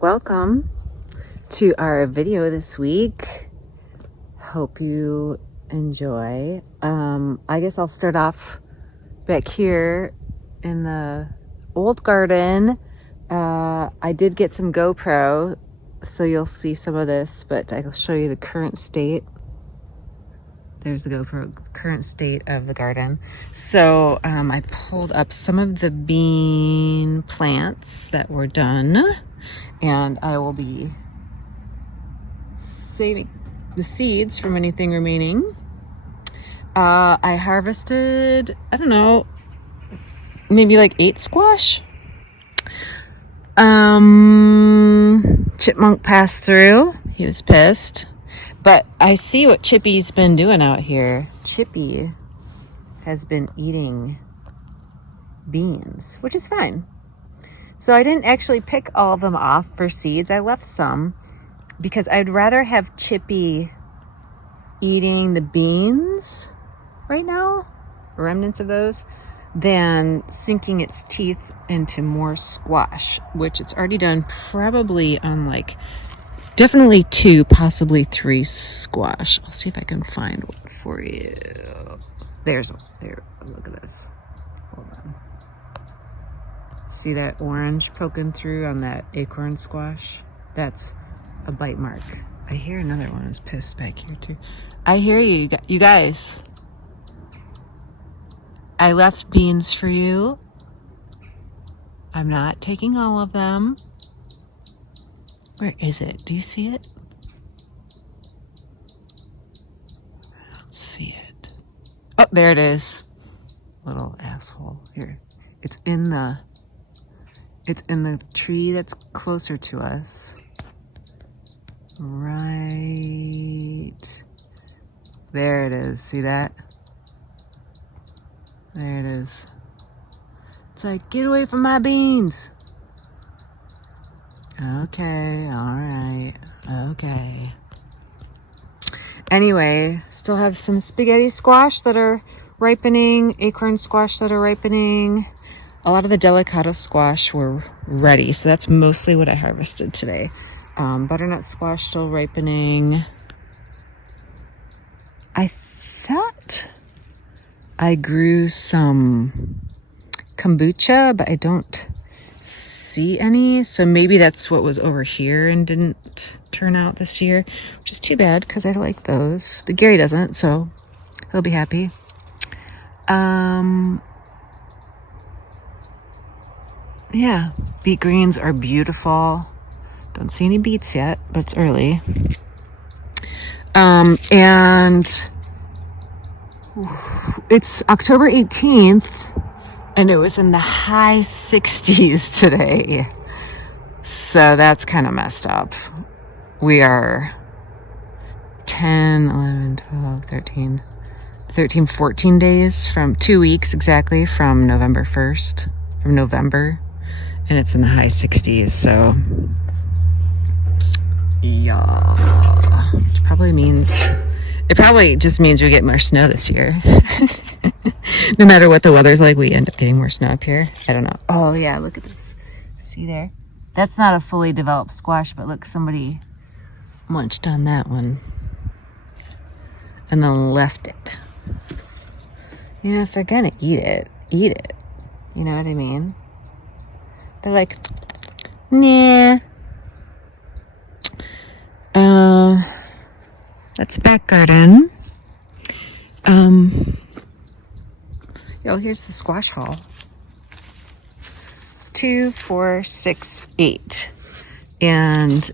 welcome to our video this week. Hope you enjoy. I guess I'll start off back here in the old garden. I did get some GoPro, so you'll see some of this, but I'll show you the current state. There's the GoPro, current state of the garden. So I pulled up some of the bean plants that were done, and I will be saving the seeds from anything remaining. I harvested, I don't know, maybe like 8 squash. Chipmunk passed through. He was pissed. But I see what Chippy's been doing out here. Chippy has been eating beans, which is fine. So I didn't actually pick all of them off for seeds. I left some because I'd rather have Chippy eating the beans right now, remnants of those, than sinking its teeth into more squash, which it's already done probably on like definitely 2, possibly 3 squash. I'll see if I can find one for you. There's one. There, look at this. Hold on. See that orange poking through on that acorn squash? That's a bite mark. I hear another one is pissed back here too. I hear you guys. I left beans for you. I'm not taking all of them. Where is it? Do you see it? I don't see it. Oh, there it is. Little asshole. Here. It's in the tree that's closer to us. Right. There it is. See that? There it is. It's like, get away from my beans. Okay, alright, okay. Anyway, still have some spaghetti squash that are ripening, acorn squash that are ripening. A lot of the delicata squash were ready, so that's mostly what I harvested today. Butternut squash still ripening. I thought I grew some kombucha, but I don't see any, so maybe that's what was over here and didn't turn out this year, which is too bad because I like those, but Gary doesn't, so he'll be happy. Yeah, beet greens are beautiful. Don't see any beets yet, but it's early. And it's October 18th, and it was in the high 60s today. So that's kind of messed up. We are 10, 11, 12, 13, 14 days from 2 weeks exactly from November 1st, from November, and it's in the high 60s. So yeah, which probably means, it probably just means we get more snow this year. No matter what the weather's like, we end up getting more snow up here. I don't know. Oh yeah, look at this. See there? That's not a fully developed squash, but look, somebody munched on that one and then left it. You know, if they're gonna eat it, eat it. You know what I mean? They're like, nah. That's back garden. Yo, here's the squash haul. 2, 4, 6, 8. And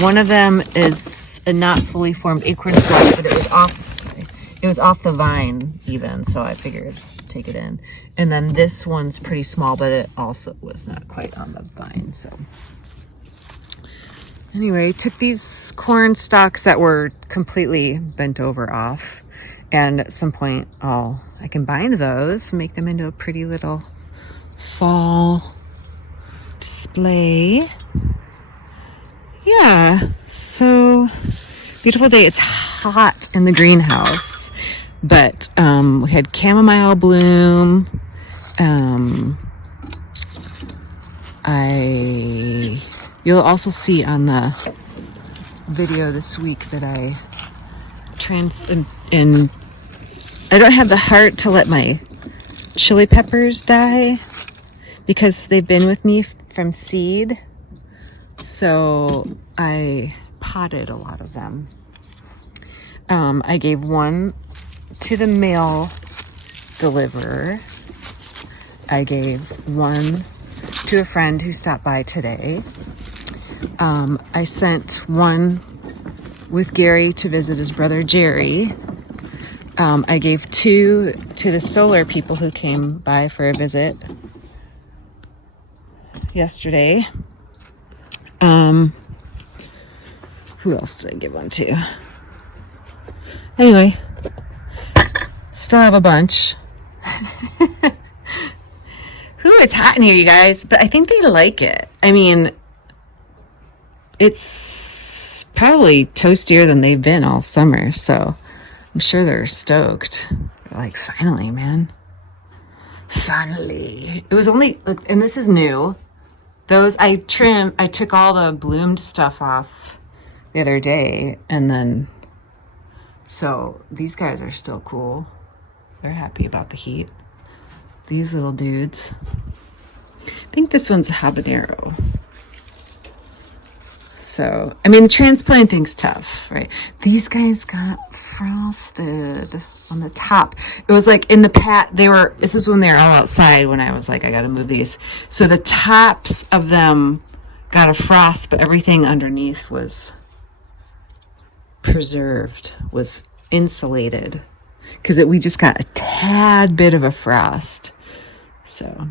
one of them is a not fully formed acorn squash, but it was off the vine even, so I figured take it in. And then this one's pretty small, but it also was not quite on the vine, so. Anyway, took these corn stalks that were completely bent over off, and at some point I can bind those, make them into a pretty little fall display. Yeah, so beautiful day. It's hot in the greenhouse, but we had chamomile bloom, You'll also see on the video this week that I I don't have the heart to let my chili peppers die because they've been with me from seed. So I potted a lot of them. I gave one to the mail deliverer. I gave one to a friend who stopped by today. I sent one with Gary to visit his brother Jerry. I gave two to the solar people who came by for a visit yesterday. Who else did I give one to? Anyway, still have a bunch. It's hot in here, you guys, but I think they like it. I mean, it's probably toastier than they've been all summer, so I'm sure they're stoked. They're like, finally, man. Finally. It was only, and this is new. Those I took all the bloomed stuff off the other day, and then, so these guys are still cool. They're happy about the heat. These little dudes. I think this one's a habanero. So, I mean, transplanting's tough, right? These guys got frosted on the top. It was like in the this is when they were all outside when I was like, I gotta move these. So the tops of them got a frost, but everything underneath was preserved, was insulated. Because we just got a tad bit of a frost. So,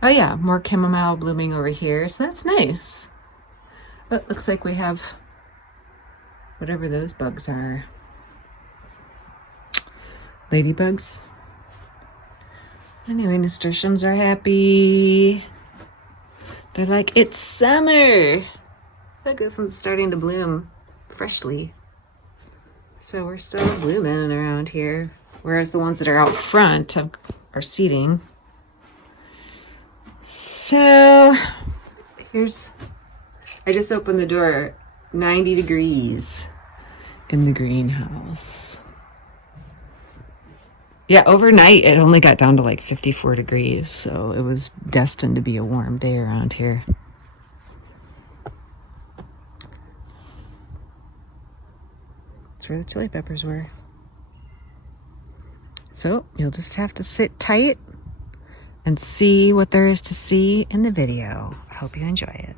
oh yeah, more chamomile blooming over here. So that's nice. It looks like we have whatever those bugs are. Ladybugs. Anyway, nasturtiums are happy. They're like, it's summer. Look, this one's starting to bloom freshly. So we're still blooming around here. Whereas the ones that are out front are seeding. So I just opened the door, 90 degrees in the greenhouse. Yeah, overnight it only got down to like 54 degrees, so it was destined to be a warm day around here. That's where the chili peppers were. So you'll just have to sit tight and see what there is to see in the video. I hope you enjoy it.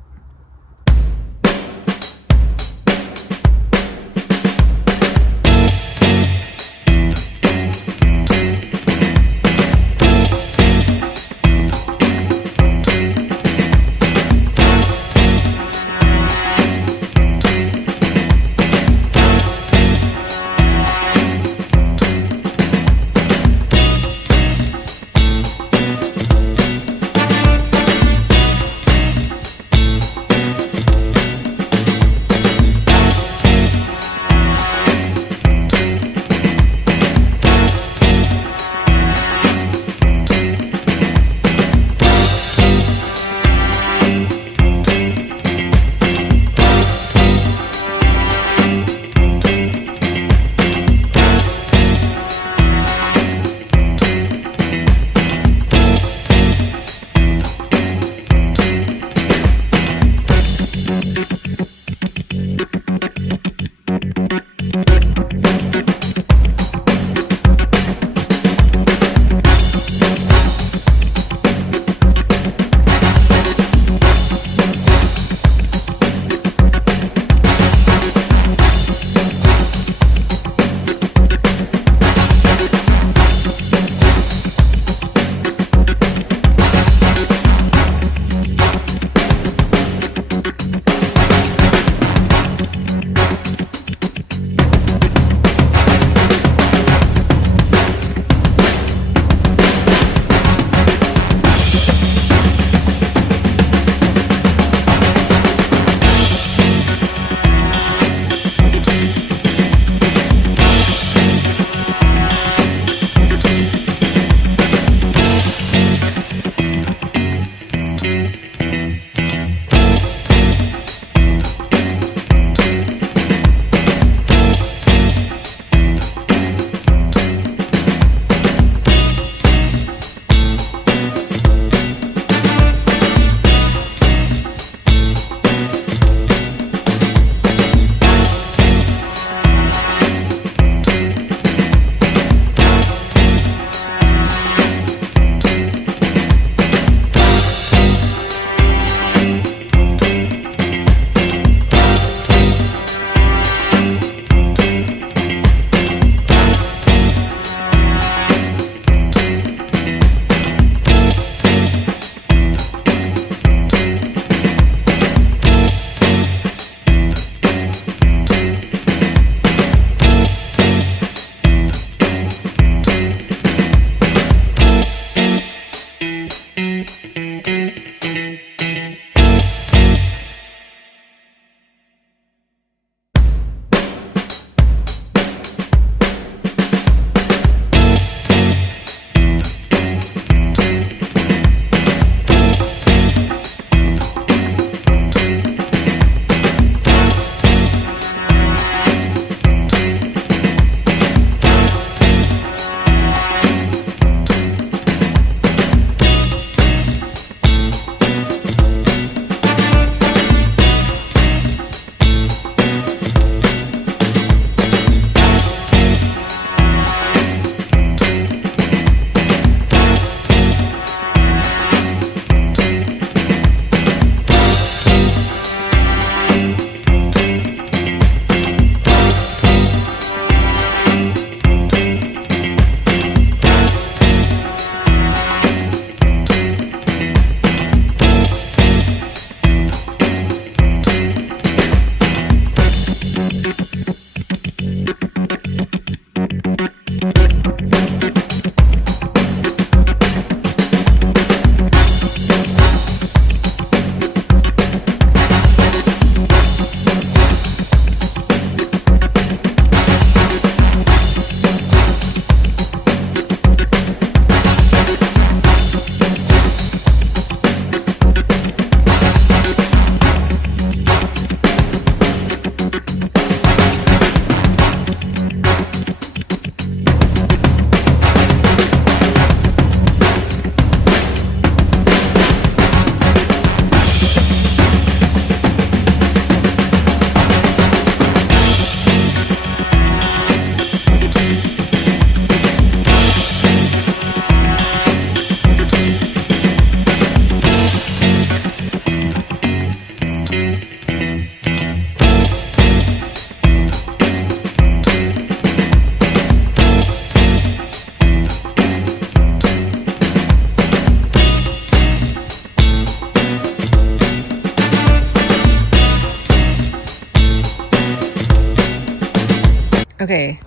Okay,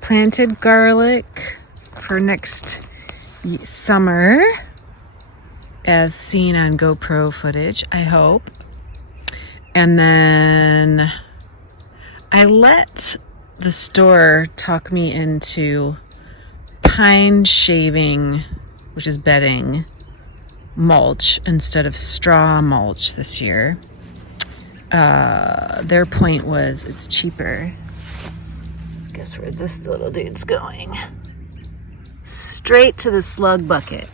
planted garlic for next summer, as seen on GoPro footage, I hope. And then I let the store talk me into pine shaving, which is bedding, mulch instead of straw mulch this year. Their point was it's cheaper. Guess where this little dude's going? Straight to the slug bucket.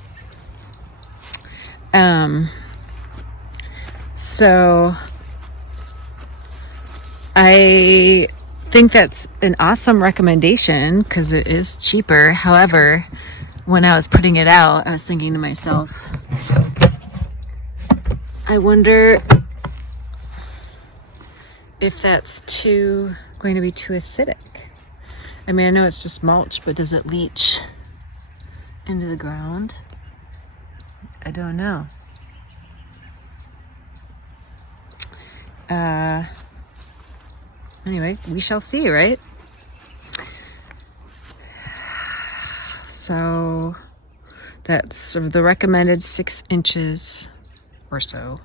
So I think that's an awesome recommendation because it is cheaper. However, when I was putting it out, I was thinking to myself, I wonder if that's going to be too acidic. I mean, I know it's just mulch, but does it leach into the ground? I don't know. Anyway, we shall see, right? So that's the recommended 6 inches or so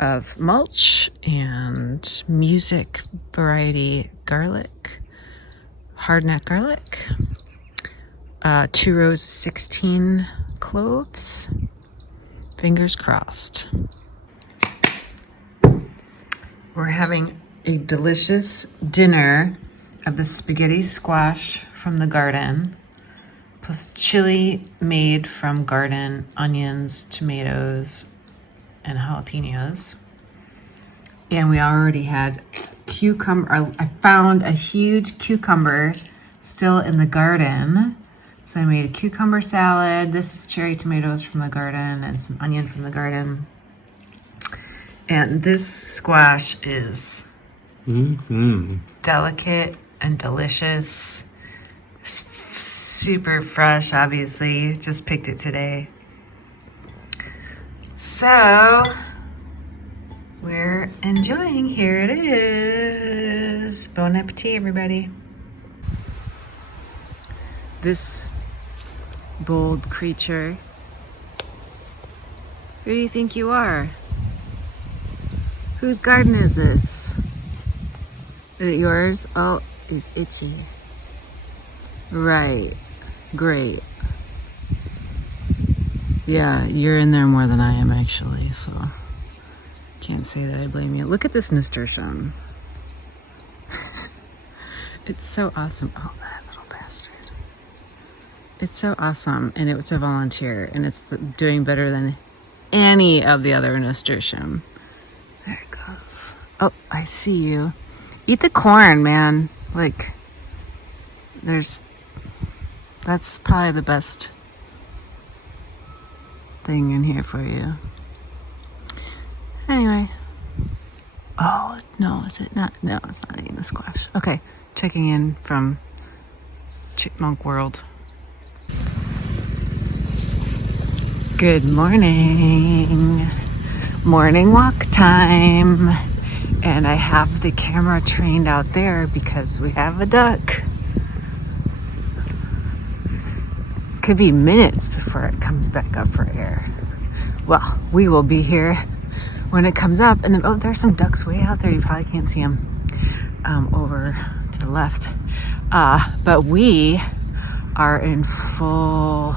of mulch and music variety garlic, hardneck garlic, 2 rows of 16 cloves. Fingers crossed. We're having a delicious dinner of the spaghetti squash from the garden, plus chili made from garden, onions, tomatoes, and jalapenos. And we already had cucumber. I found a huge cucumber still in the garden. So I made a cucumber salad. This is cherry tomatoes from the garden and some onion from the garden. And this squash is delicate and delicious. Super fresh, obviously. Just picked it today. So we're enjoying. Here it is. Bon appetit, everybody. This bold creature. Who do you think you are? Whose garden is this? Is it yours? Oh, he's itchy. Right. Great. Yeah, you're in there more than I am, actually, so can't say that I blame you. Look at this nasturtium. It's so awesome. Oh, that little bastard. It's so awesome, and it's a volunteer, and it's doing better than any of the other nasturtium. There it goes. Oh, I see you. Eat the corn, man. Like, that's probably the best thing in here for you. Anyway. Oh, no, is it not? No, it's not eating the squash. Okay, checking in from Chipmunk World. Good morning. Morning walk time. And I have the camera trained out there because we have a duck. Could be minutes before it comes back up for air. Well, we will be here when it comes up. And then, oh, there's some ducks way out there. You probably can't see them over to the left. But we are in full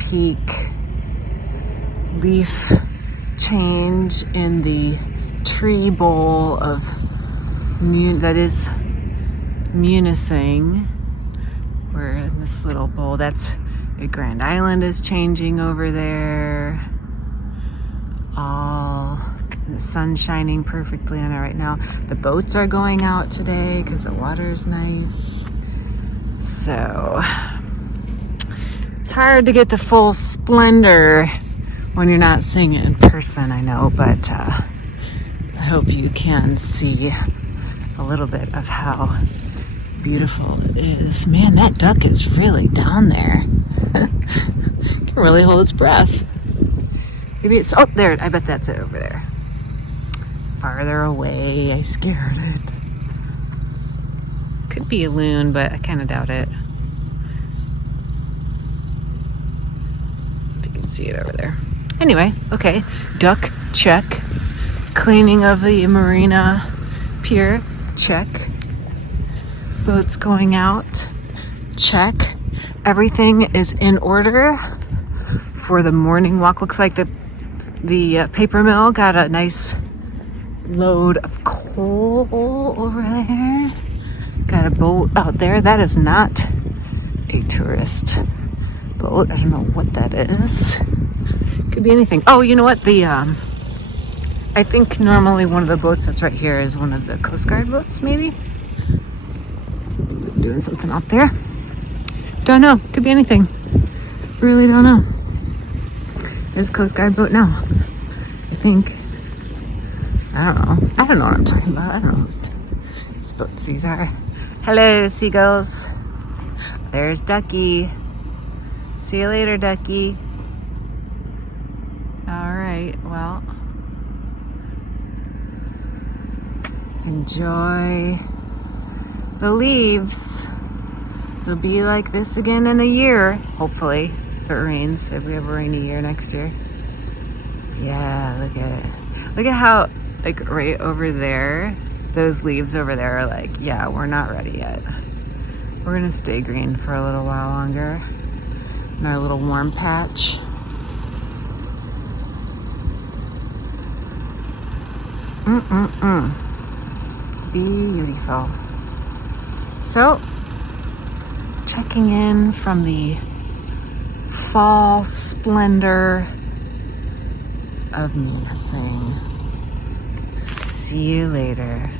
peak leaf change in the tree bowl of that is munising. We're in this little bowl. That's Grand Island is changing over there. All the sun's shining perfectly on it right now. The boats are going out today because the water's nice. So it's hard to get the full splendor when you're not seeing it in person, I know, but I hope you can see a little bit of how beautiful it is. Man, that duck is really down there. Can really hold its breath. Maybe it's, oh, there, I bet that's it over there. Farther away, I scared it. Could be a loon, but I kind of doubt it. If you can see it over there. Anyway, okay. Duck, check. Cleaning of the marina pier, check. Boats going out, check. Everything is in order for the morning walk. Looks like the paper mill got a nice load of coal over there. Got a boat out there. That is not a tourist boat. I don't know what that is. Could be anything. Oh, you know what? I think normally one of the boats that's right here is one of the Coast Guard boats, maybe? Doing something out there. Don't know. Could be anything. Really don't know. There's a Coast Guard boat now. I think. I don't know. I don't know what I'm talking about. I don't know what these boats these are. Hello, seagulls. There's Ducky. See you later, Ducky. All right. Well, enjoy the leaves. It'll be like this again in a year, hopefully, if it rains, if we have a rainy year next year. Yeah, look at it. Look at how, like, right over there, those leaves over there are like, yeah, we're not ready yet. We're gonna stay green for a little while longer in our little warm patch. Beautiful. So, checking in from the fall splendor of Nissing. See you later.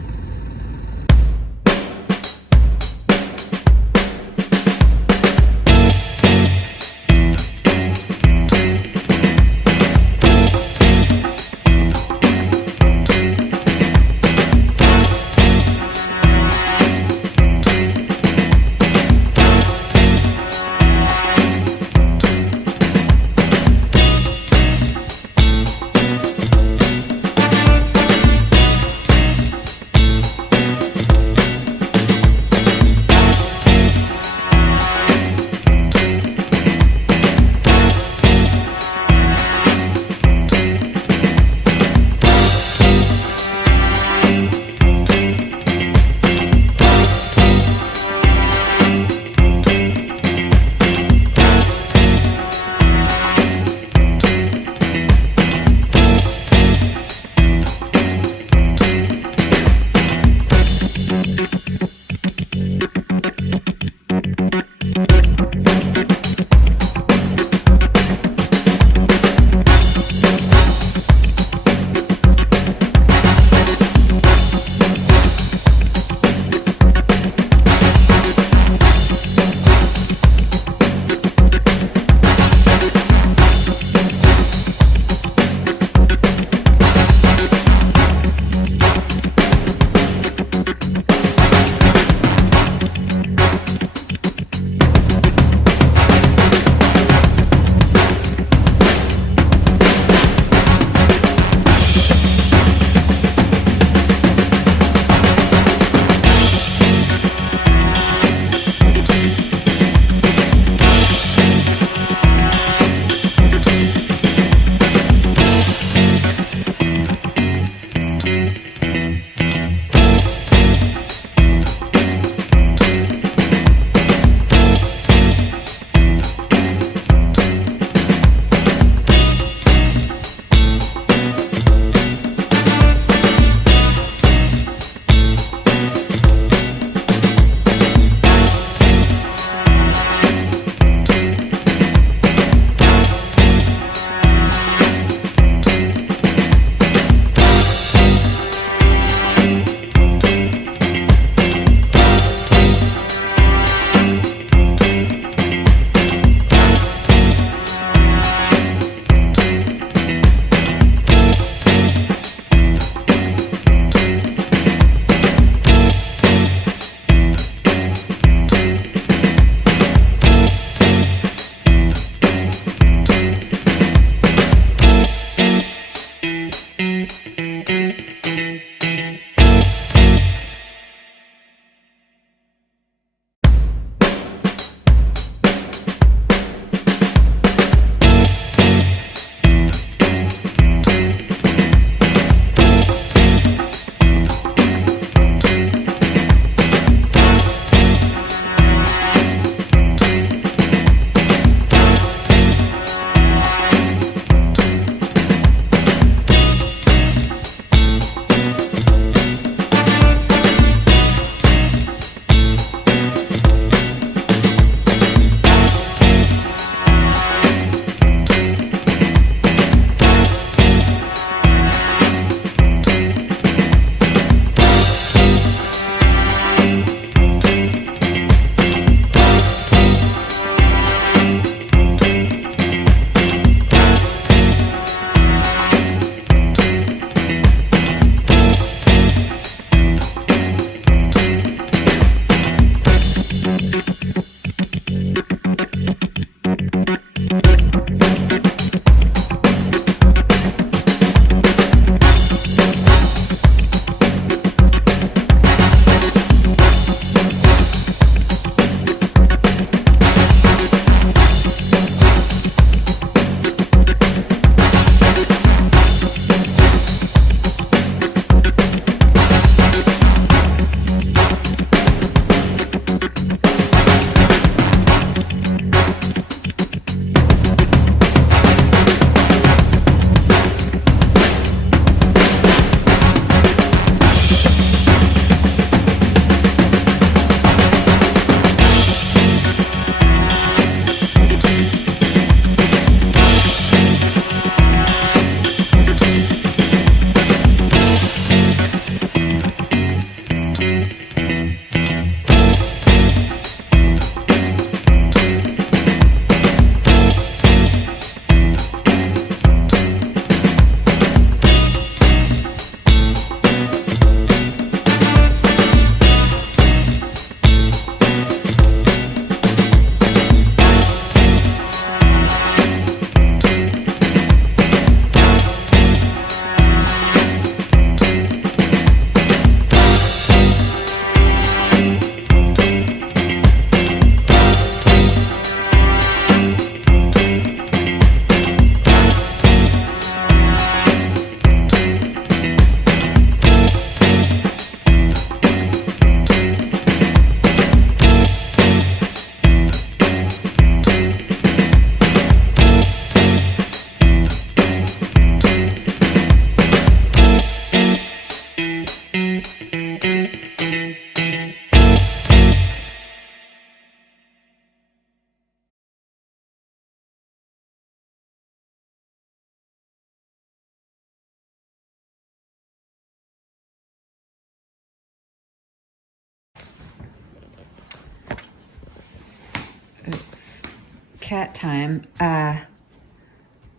cat time.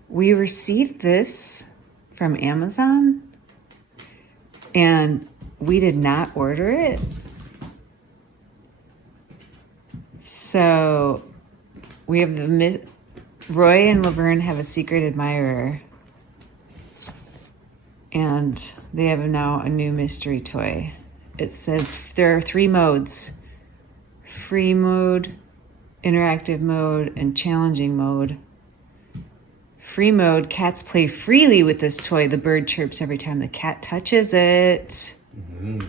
We received this from Amazon and we did not order it. So we have Roy and Laverne have a secret admirer. And they have now a new mystery toy. It says there are 3 modes: free mode, interactive mode, and challenging mode. Free mode, cats play freely with this toy. The bird chirps every time the cat touches it. Mm-hmm.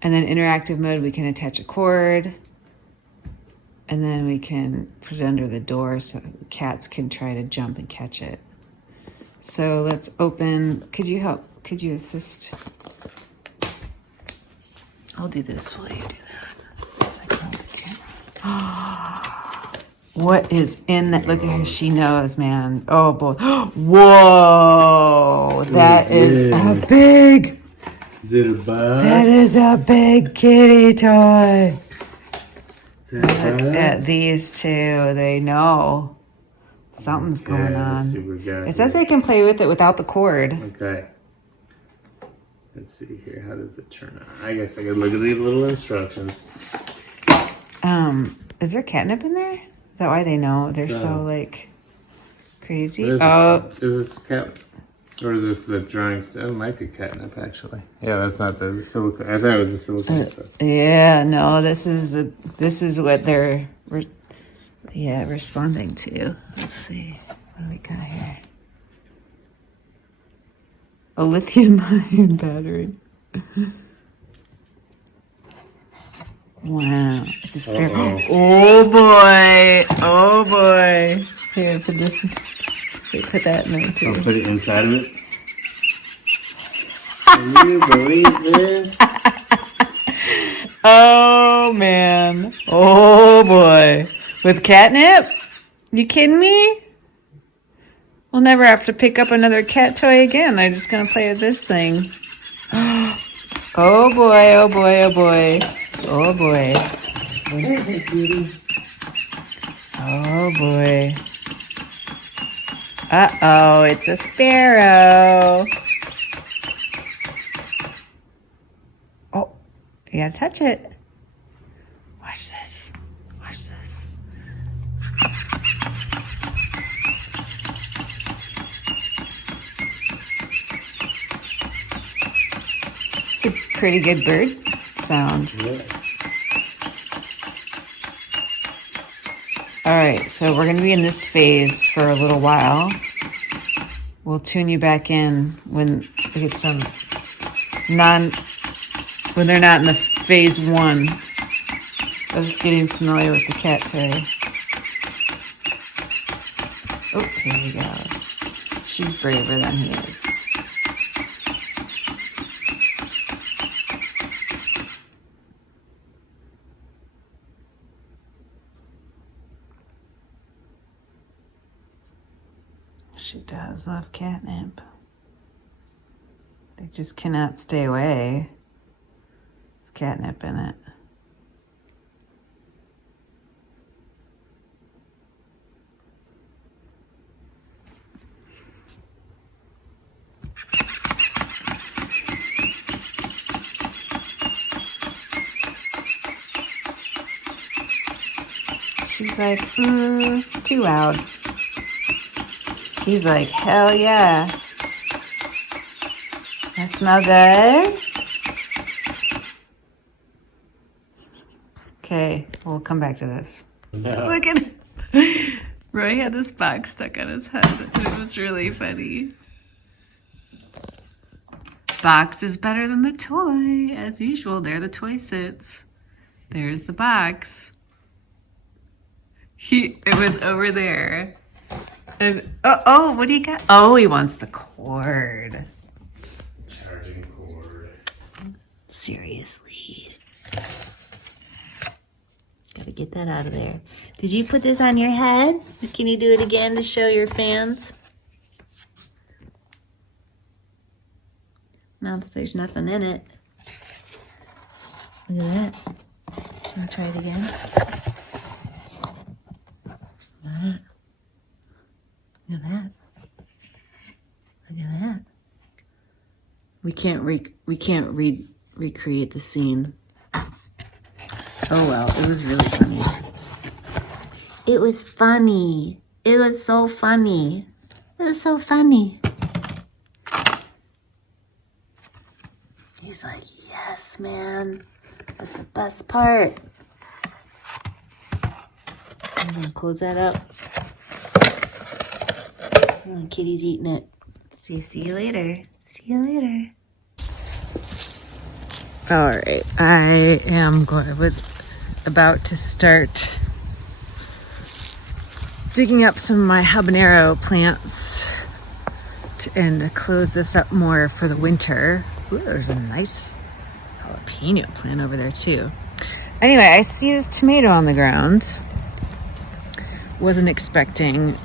And then interactive mode, we can attach a cord. And then we can put it under the door so the cats can try to jump and catch it. So let's open. Could you help? Could you assist? I'll do this while you do that. So I can hold the camera. What is in that? Look at her. She knows, man. Oh, boy. Whoa. That is a big. Is it a box? That is a big kitty toy. Look at these two. They know. Something's going on. It says they can play with it without the cord. Okay. Let's see here. How does it turn on? I guess I could look at the little instructions. Is there catnip in there? Is that why they know? They're so like crazy. Is this cat? Or is this the drawing? It might be catnip actually. Yeah, that's not the silicone. I thought it was the silicone stuff. Yeah, no. This is what they're responding to. Let's see. What do we got here? A lithium-ion battery. Wow. It's a spare. Oh boy. Oh boy. Here, put this. Wait, put that in there too. I'll put it inside of it. Can you believe this? Oh man. Oh boy. With catnip? You kidding me? We'll never have to pick up another cat toy again. I'm just gonna play with this thing. Oh boy, oh boy, oh boy. Oh boy. What is it, beauty? Oh boy. Uh-oh, it's a sparrow. Oh, you gotta touch it. Watch this. Watch this. It's a pretty good bird sound. Yeah. All right, so we're going to be in this phase for a little while. We'll tune you back in when we get some when they're not in the phase 1 of getting familiar with the cat toy. Oh, here we go. She's braver than he is. She does love catnip. They just cannot stay away. Catnip in it. She's like, too loud. He's like, hell yeah. That smell good? Okay, we'll come back to this. No. Look at it. Roy had this box stuck on his head, and it was really funny. Box is better than the toy. As usual, there the toy sits. There's the box. It was over there. And, oh, what do you got? Oh, he wants the cord. Charging cord. Seriously. Gotta get that out of there. Did you put this on your head? Can you do it again to show your fans? Now that there's nothing in it. Look at that. Wanna try it again? that. Look at that. Look at that. We can't recreate the scene. Oh well, it was really funny. It was funny. It was so funny. It was so funny. He's like, yes, man. That's the best part. I'm gonna close that up. Oh, Kitty's eating it. See you later. See you later. All right, I was about to start digging up some of my habanero plants and to close this up more for the winter. Ooh, there's a nice jalapeno plant over there too. Anyway, I see this tomato on the ground. Wasn't expecting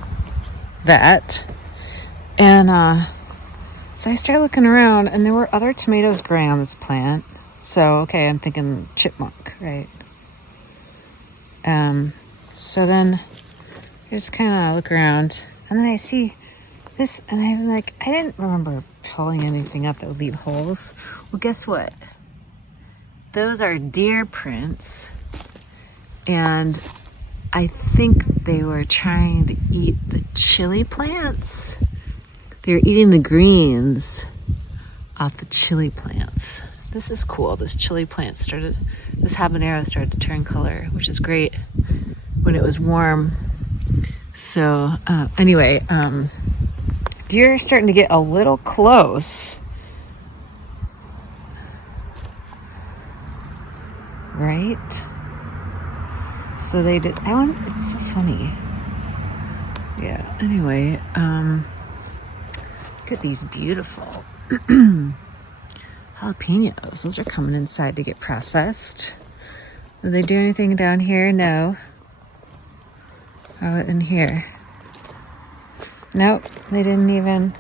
that. And so I started looking around and there were other tomatoes growing on this plant. So, okay, I'm thinking chipmunk, right? So then I just kind of look around and then I see this and I'm like, I didn't remember pulling anything up that would leave holes. Well, guess what? Those are deer prints, and I think they were trying to eat the chili plants. They were eating the greens off the chili plants. This is cool. This habanero started to turn color, which is great when it was warm. So anyway, deer are starting to get a little close. Right? So they did. It's so funny. Yeah, anyway, look at these beautiful jalapenos. Those are coming inside to get processed. Did they do anything down here? No. How about in here? Nope, they didn't even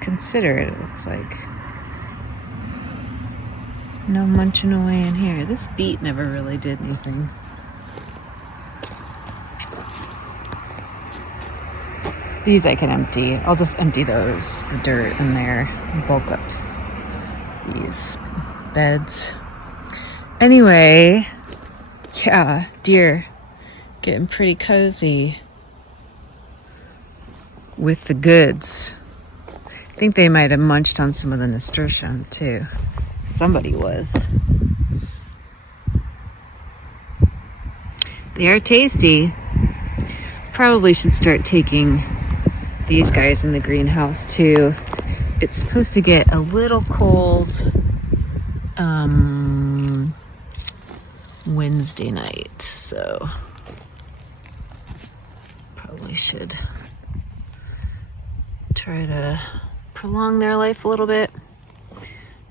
consider it, it looks like. No munching away in here. This beet never really did anything. These I can empty. I'll just empty those, the dirt in there, and bulk up these beds. Anyway, yeah, deer getting pretty cozy with the goods. I think they might have munched on some of the nasturtium too. Somebody was. They are tasty. Probably should start taking these guys in the greenhouse too. It's supposed to get a little cold Wednesday night, so probably should try to prolong their life a little bit.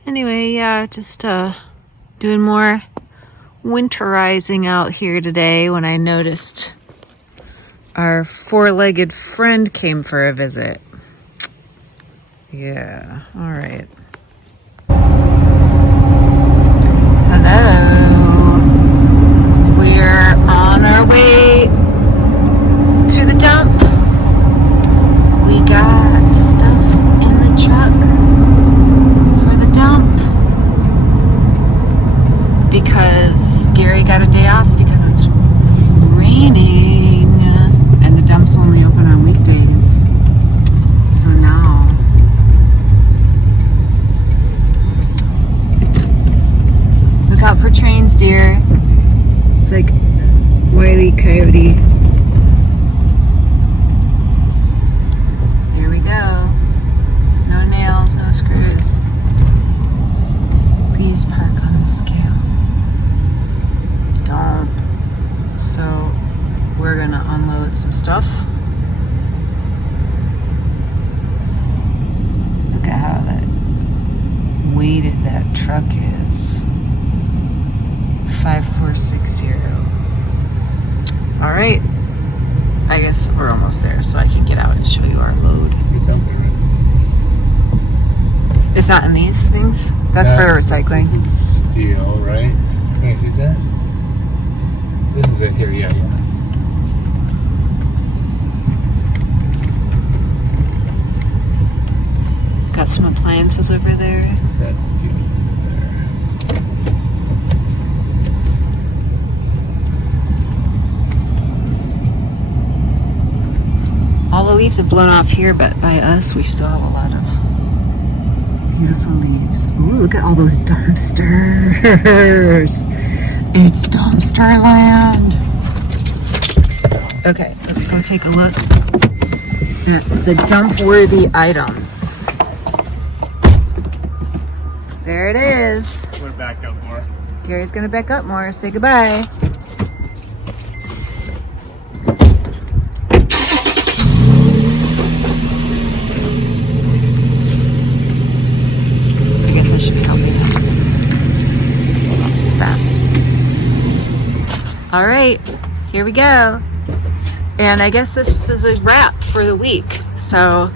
Anyway, yeah, just doing more winterizing out here today when I noticed our four-legged friend came for a visit. Yeah, all right. Hello. We're on our way to the dump. We got stuff in the truck for the dump because Gary got a day off because it's raining and the dump's only open on weekdays. So now look out for trains, dear. It's like Wile E. Coyote. Here we go. No nails, no screws. Please park on the scale. Don't. So we're gonna unload some stuff. Look at how that weighted that truck is. 5460. All right. I guess we're almost there, so I can get out and show you our load. It's not in these things? That's for recycling. This is steel, right? Wait, is that? This is it here, yeah. Got some appliances over there. That's cute. All the leaves have blown off here, but by us, we still have a lot of beautiful leaves. Ooh, look at all those dumpsters. It's dumpster land. Okay, let's go take a look at the dump-worthy items. There it is. We're back up more. Gary's gonna back up more. Say goodbye. I guess I should be helping him. Stop. All right, here we go. And I guess this is a wrap for the week. So,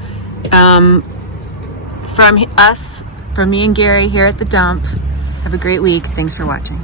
from me and Gary here at the dump, have a great week. Thanks for watching.